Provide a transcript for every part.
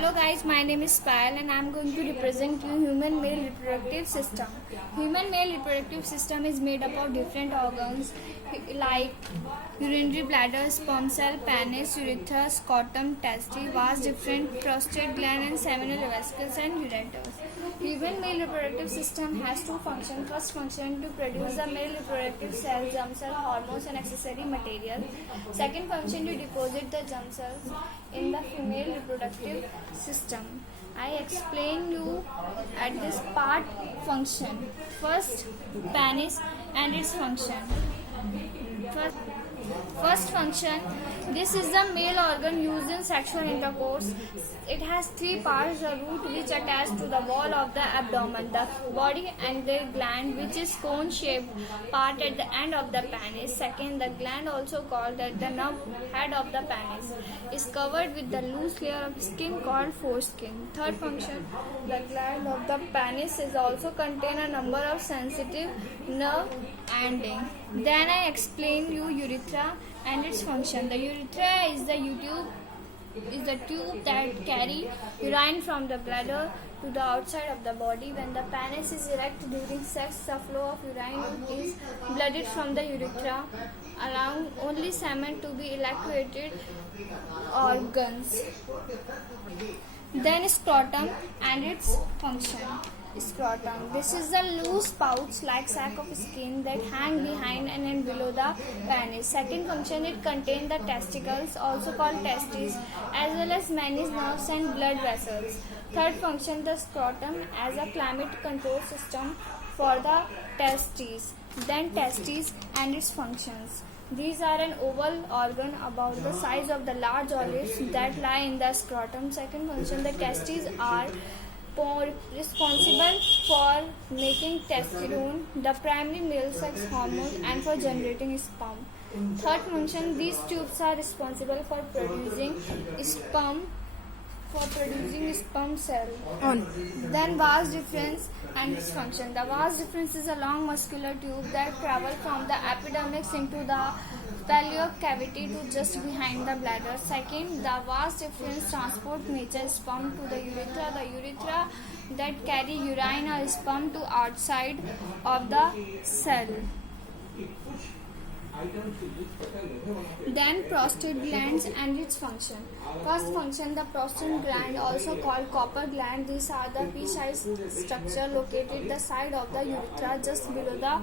Hello guys, my name is Payal and I am going to represent you human male reproductive system. Human male reproductive system is made up of different organs like urinary bladder, sperm cell, penis, urethra, scrotum, testes, vast different prostate gland and seminal vesicles and ureters. Human male reproductive system has two functions. First function to produce the male reproductive cells, germ cell, hormones and accessory material. Second function to deposit the germ cells in the female reproductive system. I explain you at this part function. First, penis and its function. First function, this is the male organ used in sexual intercourse. It has three parts: the root which attached to the wall of the abdomen, the body and the gland which is cone shaped part at the end of the penis. Second, the gland, also called the nerve head of the penis, is covered with the loose layer of skin called foreskin. Third function, the gland of the penis is also contain a number of sensitive nerve endings. Then I explain you urethra and its function. The urethra is the tube that carry urine from the bladder to the outside of the body. When the penis is erect during sex, the flow of urine is blooded from the urethra, allowing only semen to be evacuated organs. Then scrotum and its function. Scrotum. This is the loose pouch-like sac of skin that hang behind and in below the penis. Second function, it contains the testicles, also called testes, as well as many nerves and blood vessels. Third function, the scrotum as a climate control system for the testes. Then testes and its functions. These are an oval organ about the size of the large olives that lie in the scrotum. Second function, the testes are responsible for making testosterone, the primary male sex hormone, and for generating sperm. Third function, these tubes are responsible for producing sperm cell. Then vas deferens and its function. The vas deferens is a long muscular tube that travels from the epidermis into the palliac cavity to just behind the bladder. Second, the vas deferens transport mature sperm to the urethra. The urethra that carry urine or sperm to outside of the cell. Then prostate glands and its function. First function, the prostate gland, also called copper gland. These are the pea-sized structure located the side of the urethra just below the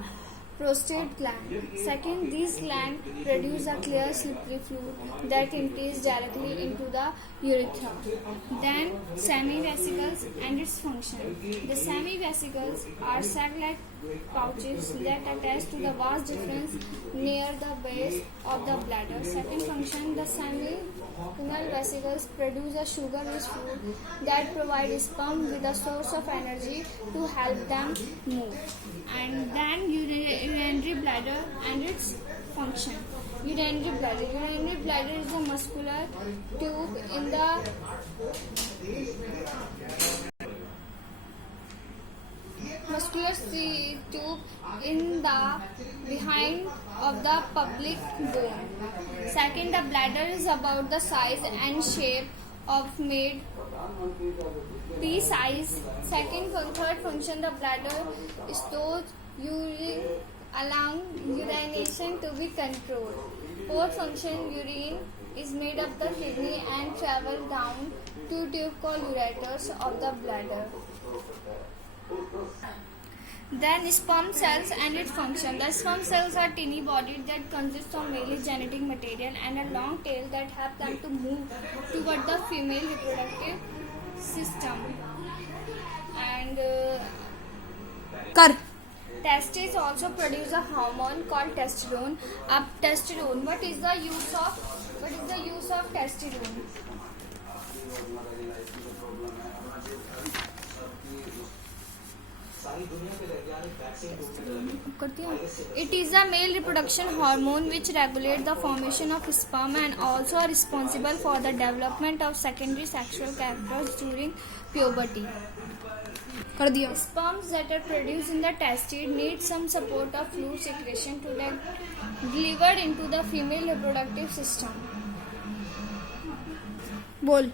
prostate gland. Second, these glands produce a clear slippery fluid that empties directly into the urethra. Then semivesicles and its function. The semivesicles are sac-like pouches that attach to the vas deferens near the base of the bladder. Second function, the seminal vesicles produce a sugar-rich fluid that provides sperm with a source of energy to help them move. And then urinary bladder and its function. Urinary bladder is a muscular tube in the behind of the pubic bone. Second, the bladder is about the size and shape of made pea-size. Third function, the bladder stores urine, allowing urination to be controlled. Fourth function, urine is made of the kidney and travel down two tubes called ureters of the bladder. Then sperm cells and its function. The sperm cells are tiny bodies that consist of male genetic material and a long tail that help them to move toward the female reproductive system. And testes also produce a hormone called testosterone. What is the use of testosterone? It is a male reproduction hormone which regulates the formation of sperm and also are responsible for the development of secondary sexual characters during puberty. Sperms that are produced in the testes need some support of fluid secretion to get delivered into the female reproductive system. बोल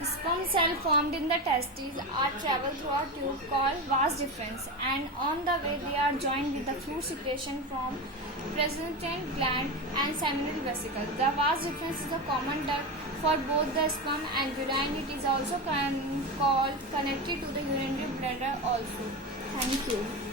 Sperm cell formed in the testes are travel through a tube called vas deferens, and on the way they are joined with the fluid secretion from presentant gland and seminal vesicle. The vas deferens is a common duct for both the sperm and urine. It is also called connected to the urinary bladder also. Thank you.